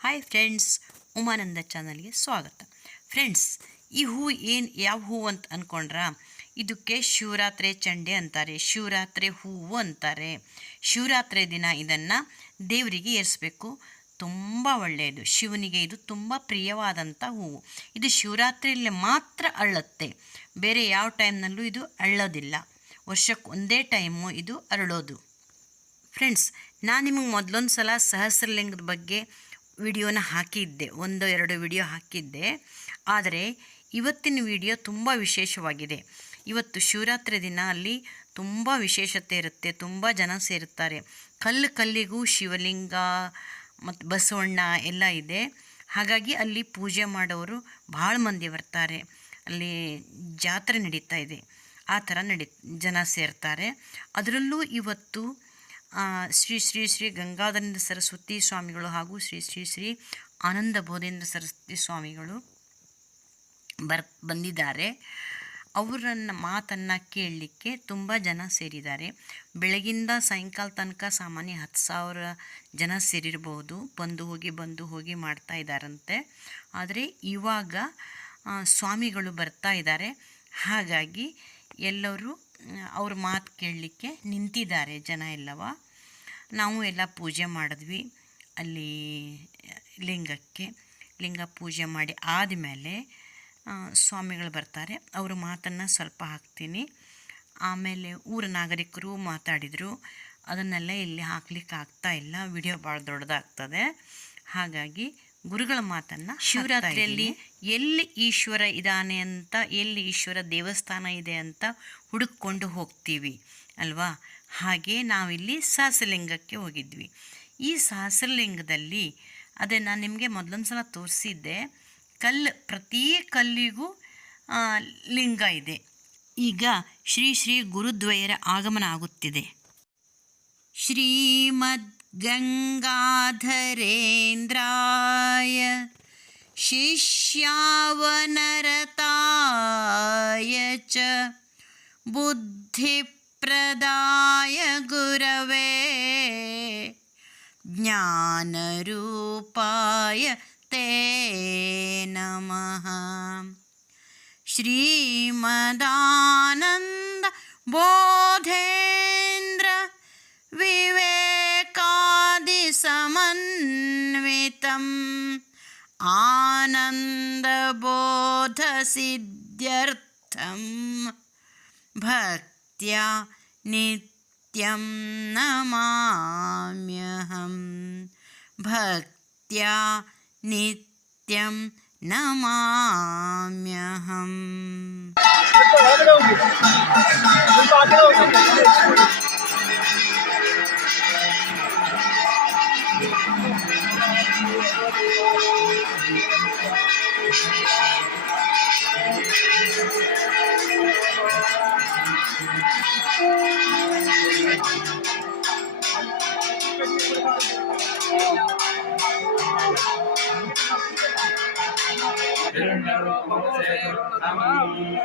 Hi friends Umananda ಚಾನಲ್ಗೆ ಸ್ವಾಗತ. Friends ಈ ಹೂ ಏನು, ಯಾವ ಹೂವು ಅಂತ ಅಂದ್ಕೊಂಡ್ರ ಇದಕ್ಕೆ ಶಿವರಾತ್ರಿ ಚಂಡೆ ಅಂತಾರೆ. ಶಿವರಾತ್ರಿ ಹೂವು ಅಂತಾರೆ. ಶಿವರಾತ್ರಿ ದಿನ ಇದನ್ನು ದೇವರಿಗೆ ಏರಿಸ್ಬೇಕು. ತುಂಬ ಒಳ್ಳೆಯದು. ಶಿವನಿಗೆ ಇದು ತುಂಬ ಪ್ರಿಯವಾದಂಥ ಹೂವು ಇದು ಶಿವರಾತ್ರಿಯಲ್ಲಿ ಮಾತ್ರ ಅರಳುತ್ತೆ. ಬೇರೆ ಯಾವ ಟೈಮ್ನಲ್ಲೂ ಇದು ಅರಳೋದಿಲ್ಲ. ವರ್ಷಕ್ಕೆ ಒಂದೇ ಟೈಮು ಇದು ಅರಳೋದು. ಫ್ರೆಂಡ್ಸ್ ನಾನು ನಿಮಗೆ ಮೊದಲೊಂದು ಸಲ ಸಹಸ್ರಲಿಂಗದ ಬಗ್ಗೆ ವಿಡಿಯೋನ ಹಾಕಿದ್ದೆ, ಒಂದು, ಎರಡು ವಿಡಿಯೋ ಹಾಕಿದ್ದೆ. ಆದರೆ ಇವತ್ತಿನ ವಿಡಿಯೋ ತುಂಬ ವಿಶೇಷವಾಗಿದೆ. ಇವತ್ತು ಶಿವರಾತ್ರಿ ದಿನ ಅಲ್ಲಿ ತುಂಬ ವಿಶೇಷತೆ ಇರುತ್ತೆ, ತುಂಬ ಜನ ಸೇರುತ್ತಾರೆ. ಕಲ್ಲು ಕಲ್ಲಿಗೂ ಶಿವಲಿಂಗ ಮತ್ತು ಬಸವಣ್ಣ ಎಲ್ಲ ಇದೆ. ಹಾಗಾಗಿ ಅಲ್ಲಿ ಪೂಜೆ ಮಾಡೋರು ಭಾಳ ಮಂದಿ ಬರ್ತಾರೆ. ಅಲ್ಲಿ ಜಾತ್ರೆ ನಡೀತಾ ಇದೆ. ಆ ಥರ ನಡಿ, ಜನ ಸೇರ್ತಾರೆ. ಅದರಲ್ಲೂ ಇವತ್ತು ಶ್ರೀ ಶ್ರೀ ಶ್ರೀ ಗಂಗಾಧರೇಂದ್ರ ಸರಸ್ವತಿ ಸ್ವಾಮಿಗಳು ಹಾಗೂ ಶ್ರೀ ಶ್ರೀ ಶ್ರೀ ಆನಂದ ಬೋಧೇಂದ್ರ ಸರಸ್ವತಿ ಸ್ವಾಮಿಗಳು ಬರ್, ಬಂದಿದ್ದಾರೆ. ಅವರನ್ನ ಮಾತನ್ನು ಕೇಳಲಿಕ್ಕೆ ತುಂಬ ಜನ ಸೇರಿದ್ದಾರೆ. ಬೆಳಗಿಂದ ಸಾಯಂಕಾಲ ತನಕ ಸಾಮಾನ್ಯ ಹತ್ತು ಸಾವಿರ ಜನ ಸೇರಿರ್ಬೋದು. ಬಂದು ಹೋಗಿ ಬಂದು ಹೋಗಿ ಮಾಡ್ತಾ ಇದ್ದಾರಂತೆ. ಆದರೆ ಇವಾಗ ಸ್ವಾಮಿಗಳು ಬರ್ತಾ ಇದ್ದಾರೆ. ಹಾಗಾಗಿ ಎಲ್ಲರೂ ಅವ್ರ ಮಾತು ಕೇಳಲಿಕ್ಕೆ ನಿಂತಿದ್ದಾರೆ ಜನ ಎಲ್ಲವ. ನಾವು ಎಲ್ಲ ಪೂಜೆ ಮಾಡಿದ್ವಿ. ಅಲ್ಲಿ ಲಿಂಗಕ್ಕೆ, ಲಿಂಗ ಪೂಜೆ ಮಾಡಿ ಆದಮೇಲೆ ಸ್ವಾಮಿಗಳು ಬರ್ತಾರೆ. ಅವರು ಮಾತನ್ನು ಸ್ವಲ್ಪ ಹಾಕ್ತೀನಿ. ಆಮೇಲೆ ಊರ ನಾಗರಿಕರು ಮಾತಾಡಿದರು. ಅದನ್ನೆಲ್ಲ ಇಲ್ಲಿ ಹಾಕ್ಲಿಕ್ಕೆ ಆಗ್ತಾ ಇಲ್ಲ. ವಿಡಿಯೋ ಭಾಳ ದೊಡ್ಡದಾಗ್ತದೆ. ಹಾಗಾಗಿ ಗುರುಗಳ ಮಾತನ್ನ ಶಿವರಾತ್ರಿಯಲ್ಲಿ ಎಲ್ಲಿ ಈಶ್ವರ ಇದ್ದಾನೆ ಅಂತ ಎಲ್ಲಿ ಈಶ್ವರ ದೇವಸ್ಥಾನ ಇದೆ ಅಂತ ಹುಡುಕೊಂಡು ಹೋಗ್ತೀವಿ ಅಲ್ವಾ? ಹಾಗೆ ನಾವಿಲ್ಲಿ ಸಹಸ್ರಲಿಂಗಕ್ಕೆ ಹೋಗಿದ್ವಿ. ಈ ಸಹಸ್ರಲಿಂಗದಲ್ಲಿ ಅದೇ ನಾನು ನಿಮಗೆ ಮೊದಲೊಂದು ಸಲ ತೋರಿಸಿದ್ದೆ. ಕಲ್ಲು ಪ್ರತಿ ಕಲ್ಲಿಗೂ ಲಿಂಗ ಇದೆ. ಈಗ ಶ್ರೀ ಶ್ರೀ ಗುರುದ್ವಯರ ಆಗಮನ ಆಗುತ್ತಿದೆ. श्रीमद्गङ्गाधरेन्द्राय शिष्यावनरताय च बुद्धिप्रदाय गुरवे ज्ञानरूपाय ते नमः। श्रीमदानन्द बोधेन्द्र विवेकादिसमन्वितम् आनन्दबोधसिद्ध्यर्थं भक्त्या नित्यं नमाम्यहं भक्त्या नित्यं नमाम्यहम् I'm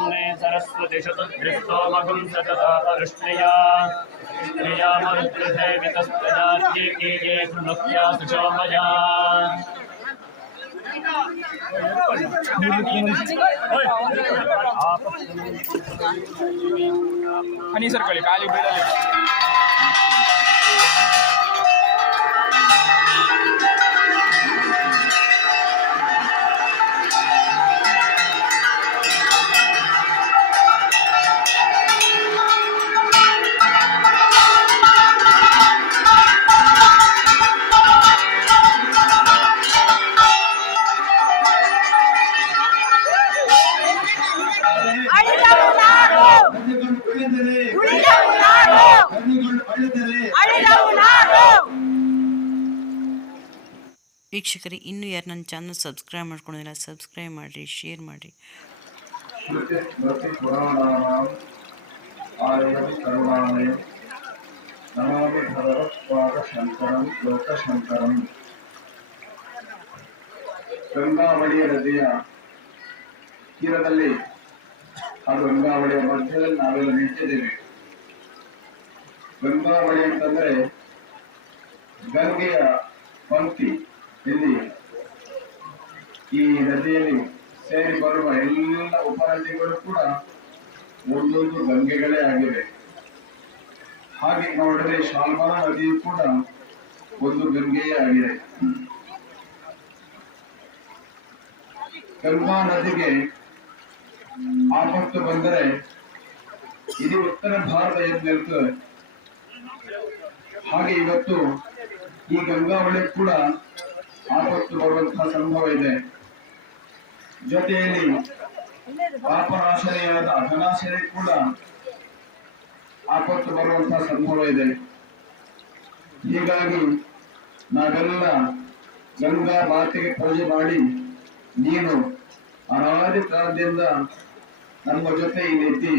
मे सरस्वती शतदृष्टोमघुं सततापवृष्टया विष्णया मरुद्गृहे वितस्तदाद्ये के ये कृणुक्या सुशोमया सर कळी काली बेडा ವೀಕ್ಷಕರೇ, ಇನ್ನೂ ಯಾರು ನನ್ನ ಚಾನಲ್ ಸಬ್ಸ್ಕ್ರೈಬ್ ಮಾಡ್ಕೊಂಡಿಲ್ಲ ಸಬ್ಸ್ಕ್ರೈಬ್ ಮಾಡಿರಿ ಶೇರ್ ಮಾಡಿರಿ. ನಮಾಮಿ ಭಗವತ್ಪಾದ ಶಂಕರಂ, ಲೋಕಶಂಕರಂ. ಗಂಗಾವಳಿಯ ನದಿಯ ತೀರದಲ್ಲಿ ಆ ಗಂಗಾವಳಿಯ ಮಧ್ಯದಲ್ಲಿ ನಾವೆಲ್ಲ ನಿಂತಿದ್ದೇವೆ. ಗಂಗಾವಳಿ ಅಂತಂದ್ರೆ ಗಂಗೆಯ ಪಂಕ್ತಿ. ಇಲ್ಲಿ ಈ ನದಿಯಲ್ಲಿ ಸೇರಿ ಬರುವ ಎಲ್ಲ ಉಪನದಿಗಳು ಕೂಡ ಒಂದೊಂದು ಗಂಗೆಗಳೇ ಆಗಿವೆ. ಹಾಗೆ ನೋಡಿದ್ರೆ ಶಾಲ್ಮಲಾ ನದಿಯು ಕೂಡ ಒಂದು ಗಂಗೆಯೇ ಆಗಿದೆ. ಗಂಗಾ ನದಿಗೆ ಆಪತ್ತು ಬಂದರೆ ಇದು ಉತ್ತರ ಭಾರತ ಎಂದಿರುತ್ತದೆ ಹಾಗೆ ಇವತ್ತು ಈ ಗಂಗಾವಳಿ ಕೂಡ ಆಪತ್ತು ಬರುವಂತಹ ಸಂಭವ ಇದೆ. ಜೊತೆಯಲ್ಲಿ ಪಾಪನಾಶನೆಯಾದ ಅಘನಾಶನೆ ಕೂಡ ಆಪತ್ತು ಬರುವಂತಹ ಸಂಭವ ಇದೆ. ಹೀಗಾಗಿ ನಾವೆಲ್ಲ ಗಂಗಾ ಮಾತೆಗೆ ಪೂಜೆ ಮಾಡಿ ನೀನು ಅನಾದಿ ಕಾಲದಿಂದ ನಮ್ಮ ಜೊತೆ ಇಲ್ಲಿದ್ದಿ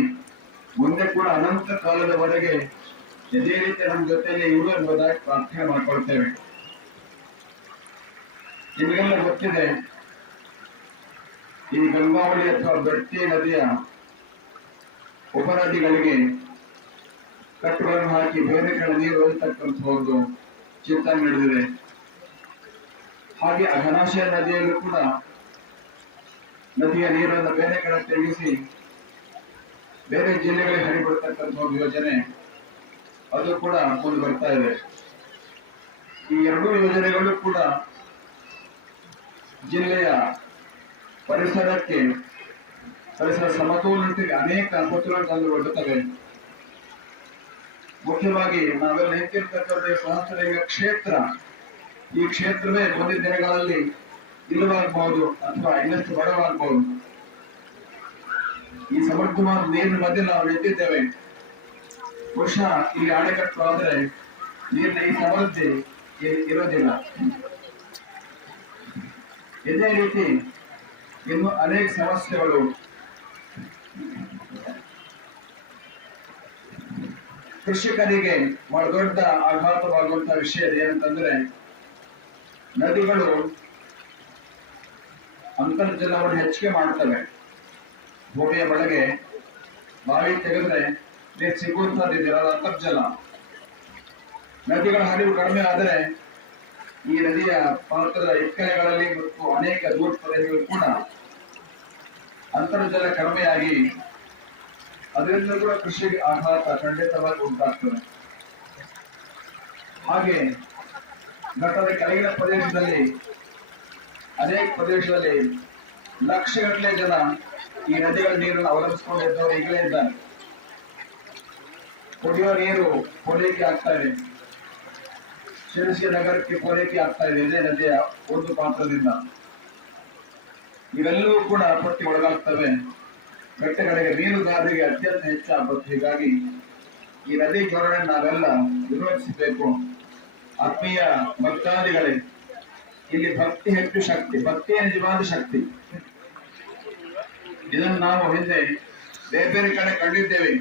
ಮುಂದೆ ಕೂಡ ಅನಂತ ಕಾಲದವರೆಗೆ ಇದೇ ರೀತಿ ನಮ್ಮ ಜೊತೆಯಲ್ಲಿ ಇರು ಎಂಬುದಾಗಿ ಪ್ರಾರ್ಥನೆ ಮಾಡ್ಕೊಳ್ತೇವೆ. ನಿಮಗೆಲ್ಲ ಗೊತ್ತಿದೆ. ಈ ಗಂಗಾವಳಿ ಅಥವಾ ಬೆಟ್ಟಿ ನದಿಯ ಉಪನದಿಗಳಿಗೆ ಕಟ್ಟುಗಳನ್ನು ಹಾಕಿ ಬೇರೆ ಕಡೆ ನೀರು ಒಯ್ತಕ್ಕಂಥ ಒಂದು ಚಿಂತನೆ ನಡೆದಿದೆ. ಹಾಗೆ ಅಘನಾಶಯ ನದಿಯಲ್ಲೂ ಕೂಡ ನದಿಯ ನೀರನ್ನು ಬೇರೆ ಕಡೆ ತೆಗೆಸಿ ಬೇರೆ ಜಿಲ್ಲೆಗಳಿಗೆ ಹರಿಬಿಡ್ತಕ್ಕಂಥ ಒಂದು ಯೋಜನೆ ಅದು ಕೂಡ ಮುಂದೆ ಬರ್ತಾ ಇದೆ. ಈ ಎರಡೂ ಯೋಜನೆಗಳು ಕೂಡ ಜಿಲ್ಲೆಯ ಪರಿಸರಕ್ಕೆ, ಪರಿಸರ ಸಮತೋಲನತೆಗೆ ಅನೇಕ ಅನುಕೂಲಗಳನ್ನು ತಂದು ಒಡ್ಡುತ್ತವೆ ಮುಖ್ಯವಾಗಿ ನಾವೆಲ್ಲ ನಿಂತಿರ್ತಕ್ಕಂಥ ಸಹಸ್ರಲಿಂಗ ಕ್ಷೇತ್ರ, ಈ ಕ್ಷೇತ್ರವೇ ಮುಂದಿನ ದಿನಗಳಲ್ಲಿ ಇಲ್ಲವಾಗಬಹುದು ಅಥವಾ ಇನ್ನಷ್ಟು ಬಡವಾಗಬಹುದು. ಈ ಸಮರ್ಥವಾದ ನೀರಿನ ಮಧ್ಯೆ ನಾವು ನಿಂತಿದ್ದೇವೆ. ಬಹುಶಃ ಇಲ್ಲಿ ಅಣೆಕಟ್ಟು ಆದರೆ ನೀರಿನ ಈ ಸಮೃದ್ಧಿ ಇರೋದಿಲ್ಲ ಇದೇ ರೀತಿ ಇನ್ನು ಅನೇಕ ಸಮಸ್ಯೆಗಳು. ಕೃಷಿಕರಿಗೆ ಬಹಳ ದೊಡ್ಡ ಆಘಾತವಾಗುವಂತಹ ವಿಷಯ ಏನಂತಂದ್ರೆ, ನದಿಗಳು ಅಂತರ್ಜಲವನ್ನು ಹೆಚ್ಚಿಗೆ ಮಾಡ್ತವೆ. ಭೂಮಿಯ ಒಳಗೆ ಬಾವಿ ತೆಗೆದ್ರೆ ನೀರು ಸಿಗುವಂತದ್ದು ಅಂತರ್ಜಲ. ನದಿಗಳ ಹರಿವು ಕಡಿಮೆ ಆದರೆ ಈ ನದಿಯ ಪಾತ್ರದ ಎಕ್ಕರೆಗಳಲ್ಲಿ ಮತ್ತು ಅನೇಕ ದೂರ ಪ್ರದೇಶಗಳು ಕೂಡ ಅಂತರ್ಜಲ ಕಡಿಮೆಯಾಗಿ ಅದರಿಂದ ಕೂಡ ಕೃಷಿಗೆ ಆಘಾತ ಖಂಡಿತವಾಗಿ ಉಂಟಾಗ್ತದೆ. ಹಾಗೆ ಘಟ್ಟದ ಕೆಳಗಿನ ಪ್ರದೇಶದಲ್ಲಿ ಅನೇಕ ಪ್ರದೇಶದಲ್ಲಿ ಲಕ್ಷಗಟ್ಟಲೆ ಜನ ಈ ನದಿಗಳ ನೀರನ್ನು ಅವಲಂಬಿಸಿಕೊಂಡಿದ್ದವರು ಈಗಲೇ ಇದ್ದಾರೆ. ಕುಡಿಯುವ ನೀರು ಪೂರೈಕೆ ಆಗ್ತಾ ಇದೆ. ಶಿರಸಿ ನಗರಕ್ಕೆ ಪೂರೈಕೆ ಆಗ್ತಾ ಇದೆ ನದಿಯ ಒಂದು ಪಾತ್ರದಿಂದ. ಇವೆಲ್ಲವೂ ಕೂಡ ಪಟ್ಟಿ ಒಳಗಾಗ್ತವೆ. ಬೆಟ್ಟಗಳಿಗೆ ಮೀನುಗಾರರಿಗೆ ಅತ್ಯಂತ ಹೆಚ್ಚಾಗುತ್ತೆ ಹೀಗಾಗಿ ಈ ನದಿ ಜೋಡಣೆ ನಾವೆಲ್ಲ ನಿರ್ವಹಿಸಬೇಕು. ಆತ್ಮೀಯ ಭಕ್ತಾದಿಗಳೇ, ಇಲ್ಲಿ ಭಕ್ತಿ ಹೆಚ್ಚು ಶಕ್ತಿ ಭಕ್ತಿಯ ನಿಜವಾದ ಶಕ್ತಿ? ಇದನ್ನು ನಾವು ಹಿಂದೆ ಬೇರೆ ಬೇರೆ ಕಡೆ ಕಂಡಿದ್ದೇವೆ.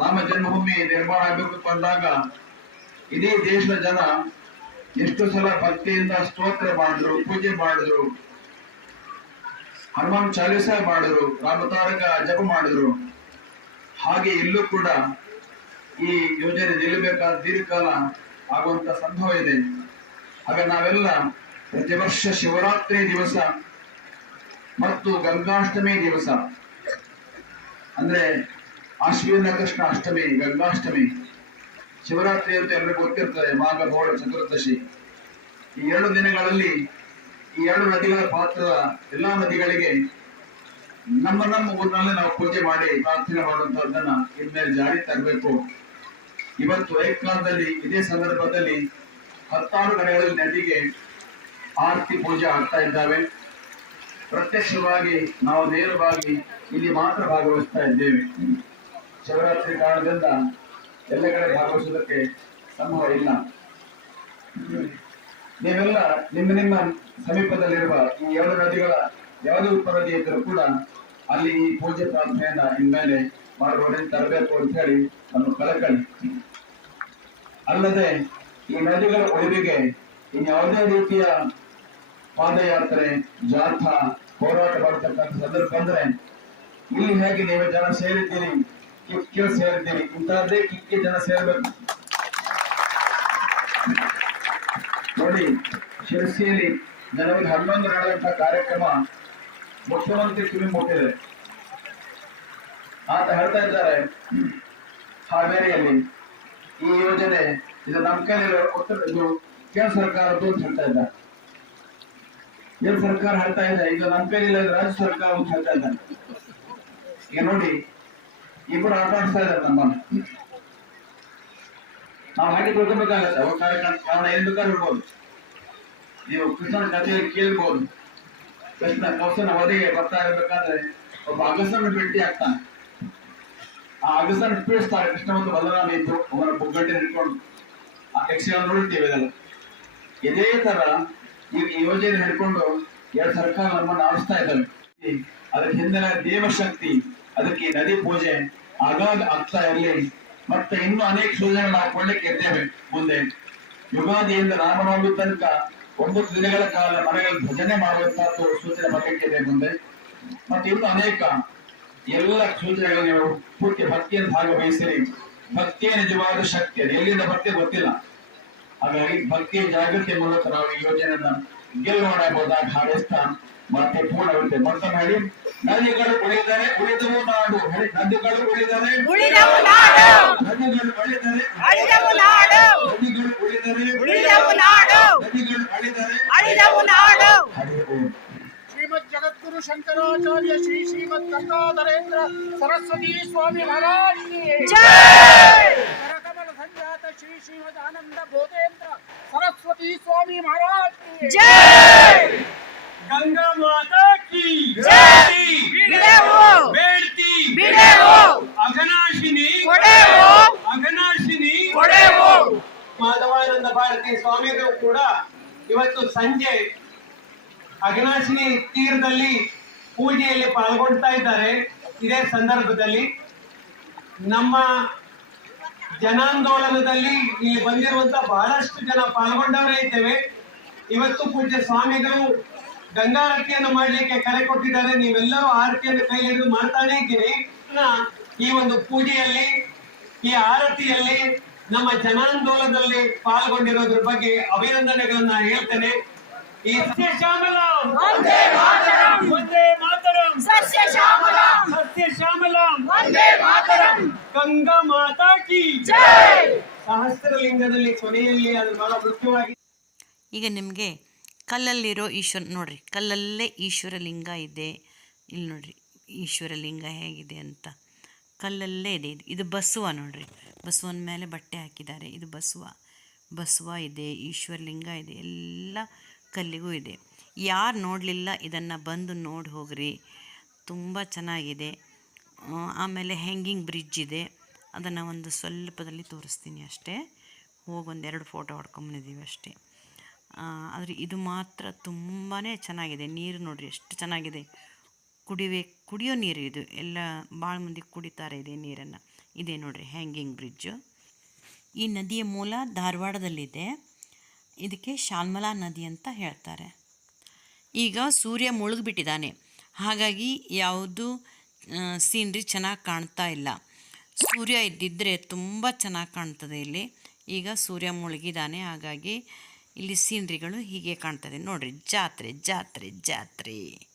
ರಾಮ ಜನ್ಮಭೂಮಿ ನಿರ್ಮಾಣ ಆಗಬೇಕು ಬಂದಾಗ ಇಡೀ ದೇಶದ ಜನ ಎಷ್ಟು ಸಲ ಭಕ್ತಿಯಿಂದ ಸ್ತೋತ್ರ ಮಾಡಿದ್ರು, ಪೂಜೆ ಮಾಡಿದ್ರು, ಹನುಮಾನ್ ಚಾಲೀಸ ಮಾಡಿದ್ರು, ರಾಮತಾರಕ ಜಪ ಮಾಡಿದ್ರು. ಹಾಗೆ ಇಲ್ಲೂ ಕೂಡ ಈ ಯೋಜನೆ ನಿಲ್ಲಬೇಕಾದ ದೀರ್ಘಕಾಲ ಆಗುವಂತ ಸಂಭವ ಇದೆ. ಆಗ ನಾವೆಲ್ಲ ಪ್ರತಿ ವರ್ಷ ಶಿವರಾತ್ರಿ ದಿವಸ ಮತ್ತು ಗಂಗಾಷ್ಟಮಿ ದಿವಸ. ಅಂದ್ರೆ ಆಶ್ವಿನ ಕೃಷ್ಣ ಅಷ್ಟಮಿ ಗಂಗಾಷ್ಟಮಿ. ಶಿವರಾತ್ರಿ ಅಂತ ಎಲ್ಲರಿಗೂ ಗೊತ್ತಿರ್ತದೆ, ಮಾಘ ಗೌಡ ಚತುರ್ದಶಿ. ಈ ಎರಡು ದಿನಗಳಲ್ಲಿ ಈ ಎರಡು ನದಿಗಳ ಪಾತ್ರದ ಎಲ್ಲಾ ನದಿಗಳಿಗೆ ನಮ್ಮ ನಮ್ಮ ಊರಿನಲ್ಲಿ ನಾವು ಪೂಜೆ ಮಾಡಿ ಪ್ರಾರ್ಥನೆ ಮಾಡುವಂತಹದ್ದನ್ನ ಇನ್ಮೇಲೆ ಜಾರಿ ತರಬೇಕು. ಇವತ್ತು ಏಕಕಾಲದಲ್ಲಿ, ಇದೇ ಸಂದರ್ಭದಲ್ಲಿ ಹತ್ತಾರು ಕಡೆಗಳಲ್ಲಿ ನದಿಗೆ ಆರತಿ ಪೂಜೆ ಆಗ್ತಾ ಇದ್ದಾವೆ. ಪ್ರತ್ಯಕ್ಷವಾಗಿ ನಾವು ನೇರವಾಗಿ ಇಲ್ಲಿ ಮಾತ್ರ ಭಾಗವಹಿಸ್ತಾ ಇದ್ದೇವೆ. ಶಿವರಾತ್ರಿ ಕಾರಣದಿಂದ ಎಲ್ಲ ಕಡೆ ಭಾಗವಹಿಸುವುದಕ್ಕೆ ಸಂಭವ ಇಲ್ಲ. ನೀವೆಲ್ಲ ನಿಮ್ಮ ನಿಮ್ಮ ಸಮೀಪದಲ್ಲಿರುವ ಈ ಎರಡು ನದಿಗಳ ಯಾವುದೇ ಉಪನದಿ ಇದ್ದರೂ ಕೂಡ ಅಲ್ಲಿ ಈ ಪೂಜೆ ಪ್ರಾರ್ಥನೆಯನ್ನ ಇನ್ಮೇಲೆ ಮಾಡಬಹುದು ತರಬೇಕು ಅಂತ ಹೇಳಿ ನಮ್ಮ ಕಳಕಳಿ. ಅಲ್ಲದೆ ಈ ನದಿಗಳ ಉಳಿವಿಗೆ ಇನ್ಯಾವುದೇ ರೀತಿಯ ಪಾದಯಾತ್ರೆ, ಜಾಥಾ, ಹೋರಾಟ ಮಾಡತಕ್ಕಂಥ ಸಂದರ್ಭ ಬಂದ್ರೆ ಇಲ್ಲಿ ಹೇಗೆ ನೀವು ಜನ ಸೇರಿದ್ದೀರಿ? ಕಿಕ್ಕಿಲ್ ಸೇರಿದ್ದೀರಿ. ಇಂತಹದ್ದೇ ಕಿಕ್ಕಿ ಜನ ಸೇರ್ಬೇಕು. ನೋಡಿ, ಶಿರಸಿಯಲ್ಲಿ ಜನವರಿ ಹನ್ನೊಂದು ನಡೆದಂತಹ ಕಾರ್ಯಕ್ರಮ ಮುಖ್ಯಮಂತ್ರಿ ಕಿವಿ ಮುಟ್ಟಿದೆ. ಆತ ಹೇಳ್ತಾ ಇದ್ದಾರೆ, ಹಾವೇರಿಯಲ್ಲಿ ಈ ಯೋಜನೆ, ಇದು ನಮ್ಮ ಕೈಲಿರೋ ಉತ್ತರ, ಇದು ಕೇಂದ್ರ ಸರ್ಕಾರದ್ದು ಅಂತ ಹೇಳ್ತಾ ಇದ್ದಾರೆ. ಕೇಂದ್ರ ಸರ್ಕಾರ ಹೇಳ್ತಾ ಇದೆ, ಇದು ನಮ್ಮ ಕೈಲಿಲ್ಲ ರಾಜ್ಯ ಸರ್ಕಾರ ಅಂತ ಹೇಳ್ತಾ ಇದ್ದಾರೆ. ಈಗ ನೋಡಿ ಇಬ್ಬರು ಆಟ ಆಡಿಸ್ತಾ ಇದ್ದಾರೆ ನಮ್ಮನ್ನು. ನಾವು ಹಾಗೆ ತಿಳ್ಕೊಬೇಕಾಗತ್ತೆ. ಅವ್ರ ಕಾರ್ಯಕ್ರಮ ಕಾರಣ ಏನ್ ಬೇಕಾದ್ರೂ ಇರ್ಬೋದು. ನೀವು ಕೃಷ್ಣನ ಕಥೆಯಲ್ಲಿ ಕೇಳ್ಬೋದು. ಕೃಷ್ಣ ಕೌಶನ ಒದೆಗೆ ಬರ್ತಾ ಇರಬೇಕಾದ್ರೆ ಒಬ್ಬ ಅಗಸನ ಭೇಟಿ ಆಗ್ತಾನೆ ಆ ಅಗಸನ ಪೀಡಿಸ್ತಾರೆ ಕೃಷ್ಣ ಮತ್ತು ಬಲರಾಮ ಇದ್ದು ಅವನ ಬುಗ್ಗಟ್ಟೆ ಹಿಡ್ಕೊಂಡು ಆ ಯಕ್ಷಗಾನ ನೋಡಿರ್ತೀವಿ ಇದೆಲ್ಲ ಇದೇ ತರ ಈ ಯೋಜನೆ ಹಿಡ್ಕೊಂಡು ಎರಡು ಸರ್ಕಾರ ನಮ್ಮನ್ನು ಆಡಿಸ್ತಾ ಇದ್ದಾರೆ. ಅದ್ರ ಅದಕ್ಕೆ ಹಿಂದಿನ ದೇವಶಕ್ತಿ ಅದಕ್ಕೆ ನದಿ ಪೂಜೆ ಆಗಾಗ ಆಗ್ತಾ ಇರಲಿ. ಮತ್ತೆ ಇನ್ನೂ ಅನೇಕ ಸೂಚನೆಗಳು ಹಾಕೊಳ್ಳಿಕ್ಕೆ ಇದ್ದೇವೆ. ಮುಂದೆ ಯುಗಾದಿಯಿಂದ ರಾಮನವಮಿ ತನಕ ಒಂಬತ್ತು ದಿನಗಳ ಕಾಲ ಮನೆಗಳ ಭಜನೆ ಮಾಡುವಂತಹದ್ದು ಸೂಚನೆ ಬರಲಿಕ್ಕಿದೆ ಮುಂದೆ. ಮತ್ತೆ ಇನ್ನು ಅನೇಕ ಎಲ್ಲ ಸೂಚನೆಗಳು ನೀವು ಪೂರ್ತಿ ಭಕ್ತಿಯನ್ನು ಭಾಗವಹಿಸಿರಿ. ಭಕ್ತಿಯ ನಿಜವಾದ ಶಕ್ತಿ. ಅದು ಎಲ್ಲಿಂದ ಭಕ್ತಿ ಗೊತ್ತಿಲ್ಲ. ಹಾಗಾಗಿ ಭಕ್ತಿಯ ಜಾಗೃತಿ ಮೂಲಕ ನಾವು ಈ ಯೋಜನೆಯನ್ನ ಗೆಲ್ಲೋಣ ಎಂಬುದಾಗಿ ಮತ್ತೆ ಪೂರ್ಣವಿರುತ್ತೆ ಮತ್ತೊಮ್ಮೆ ಹೇಳಿ ನದಿಗಳು ಉಳಿದರೆ ಉಳಿದವು ನಾಡು ಹೇಳಿ ನದಿಗಳು ಉಳಿದರೆ ಉಳಿದವು ನಾಡು ನದಿಗಳು ಉಳಿದರೆ ಅಳಿದವು ನಾಡು ನದಿಗಳು ಉಳಿದರೆ ಉಳಿದವು ನಾಡು ನದಿಗಳು ಅಳಿದರೆ ಅಳಿದವು ನಾಡು ಹರಿ ಓಂ ಶ್ರೀಮದ್ ಜಗದ್ಗುರು ಶಂಕರಾಚಾರ್ಯ ಶ್ರೀ ಶ್ರೀಮದ್ ಗಂಗಾಧರೇಂದ್ರ ಸರಸ್ವತಿ ಸ್ವಾಮಿ ಮಹಾರಾಜ್ ಕಿ ಜೈ ಕರಕಮಲ ಸಂಜಾತ ಶ್ರೀ ಶ್ರೀಮದ್ ಆನಂದ ಬೋಧೇಂದ್ರ ಸರಸ್ವತಿ ಸ್ವಾಮಿ ಮಹಾರಾಜ್ ಕಿ ಜೈ ಗಂಗಾ ಮಾತಾ ಕಿ ಬೇಡ್ತಿ. ಅಘನಾಶಿನಿ ಅಘನಾಶಿನಿ ಮಾಧವಾನಂದ ಭಾರತಿ ಸ್ವಾಮಿಗಳು ಕೂಡ ಇವತ್ತು ಸಂಜೆ ಅಘನಾಶಿನಿ ತೀರದಲ್ಲಿ ಪೂಜೆಯಲ್ಲಿ ಪಾಲ್ಗೊಳ್ತಾ ಇದ್ದಾರೆ. ಇದೇ ಸಂದರ್ಭದಲ್ಲಿ ನಮ್ಮ ಜನಾಂದೋಲನದಲ್ಲಿ ಇಲ್ಲಿ ಬಂದಿರುವಂತ ಬಹಳಷ್ಟು ಜನ ಪಾಲ್ಗೊಂಡವರೇ ಇದ್ದೇವೆ. ಇವತ್ತು ಪೂಜ್ಯ ಸ್ವಾಮಿಗಳು ಗಂಗಾರತಿಯನ್ನು ಮಾಡಲಿಕ್ಕೆ ಕರೆ ಕೊಟ್ಟಿದ್ದಾರೆ. ನೀವೆಲ್ಲರೂ ಆರತಿಯನ್ನು ಕೈ ಹಿಡಿದು ಮಾಡ್ತಾನೆ ಇದ್ದೀರಿ. ನ- ಈ ಒಂದು ಪೂಜೆಯಲ್ಲಿ ಈ ಆರತಿಯಲ್ಲಿ ನಮ್ಮ ಜನಾಂದೋಲನದಲ್ಲಿ ಪಾಲ್ಗೊಂಡಿರೋದ್ರ ಬಗ್ಗೆ ಅಭಿನಂದನೆಗಳನ್ನ ಹೇಳ್ತೇನೆ. ಈ ಸಸ್ಯ ಶ್ಯಾಮಲ! ವಂದೇ ಮಾತರಂ! ವಂದೇ ಮಾತರಂ! ಸಸ್ಯ ಶ್ಯಾಮಲಂ! ಸಸ್ಯ ಶ್ಯಾಮಲಂ! ವಂದೇ ಮಾತರಂ! ಗಂಗಾ ಮಾತಾ ಕಿ ಜೈ! ಸಹಸ್ರಲಿಂಗದಲ್ಲಿ ಕೊನೆಯಲ್ಲಿ ಅದು ಬಹಳ ಮುಖ್ಯವಾಗಿ ಈಗ ನಿಮಗೆ ಕಲ್ಲಲ್ಲಿರೋ ಈಶ್ವರ, ನೋಡ್ರಿ, ಕಲ್ಲಲ್ಲೇ ಈಶ್ವರ ಲಿಂಗ ಇದೆ. ಇಲ್ಲಿ ನೋಡ್ರಿ ಈಶ್ವರ ಲಿಂಗ ಹೇಗಿದೆ ಅಂತ. ಕಲ್ಲಲ್ಲೇ ಇದೆ ಇದು. ಇದು ಬಸವ ನೋಡ್ರಿ. ಬಸವನ ಮೇಲೆ ಬಟ್ಟೆ ಹಾಕಿದ್ದಾರೆ. ಇದು ಬಸವ. ಬಸವ ಇದೆ ಈಶ್ವರ ಲಿಂಗ ಇದೆ, ಎಲ್ಲ ಕಲ್ಲಿಗೂ ಇದೆ. ಯಾರು ನೋಡಲಿಲ್ಲ ಇದನ್ನು ಬಂದು ನೋಡಿ ಹೋಗ್ರಿ. ತುಂಬ ಚೆನ್ನಾಗಿದೆ. ಆಮೇಲೆ ಹ್ಯಾಂಗಿಂಗ್ ಬ್ರಿಡ್ಜ್ ಇದೆ. ಅದನ್ನು ಒಂದು ಸ್ವಲ್ಪದಲ್ಲಿ ತೋರಿಸ್ತೀನಿ ಅಷ್ಟೇ. ಹೋಗಿ ಒಂದೆರಡು ಫೋಟೋ ಹೊಡ್ಕೊಂಬಂದಿದ್ದೀವಿ ಅಷ್ಟೇ. ಆದರೆ ಇದು ಮಾತ್ರ ತುಂಬಾ ಚೆನ್ನಾಗಿದೆ. ನೀರು ನೋಡಿರಿ ಎಷ್ಟು ಚೆನ್ನಾಗಿದೆ. ಕುಡಿವೆ, ಕುಡಿಯೋ ನೀರು ಇದು. ಎಲ್ಲ ಭಾಳ ಮಂದಿ ಕುಡಿತಾರೆ ಇದೆ ನೀರನ್ನು. ಇದೆ ನೋಡಿರಿ ಹ್ಯಾಂಗಿಂಗ್ ಬ್ರಿಡ್ಜು ಈ ನದಿಯ ಮೂಲ ಧಾರವಾಡದಲ್ಲಿದೆ. ಇದಕ್ಕೆ ಶಾಲ್ಮಲಾ ನದಿ ಅಂತ ಹೇಳ್ತಾರೆ. ಈಗ ಸೂರ್ಯ ಮುಳುಗಿಬಿಟ್ಟಿದ್ದಾನೆ. ಹಾಗಾಗಿ ಯಾವುದು ಸೀನ್ರಿ ಚೆನ್ನಾಗಿ ಕಾಣ್ತಾ ಇಲ್ಲ. ಸೂರ್ಯ ಇದ್ದಿದ್ದರೆ ತುಂಬ ಚೆನ್ನಾಗಿ ಕಾಣ್ತದೆ ಇಲ್ಲಿ. ಈಗ ಸೂರ್ಯ ಮುಳುಗಿದ್ದಾನೆ. ಹಾಗಾಗಿ ಇಲ್ಲಿ ಸೀನ್ರಿಗಳು ಹೀಗೆ ಕಾಣ್ತದೆ. ನೋಡ್ರಿ ಜಾತ್ರೆ ಜಾತ್ರೆ ಜಾತ್ರೆ.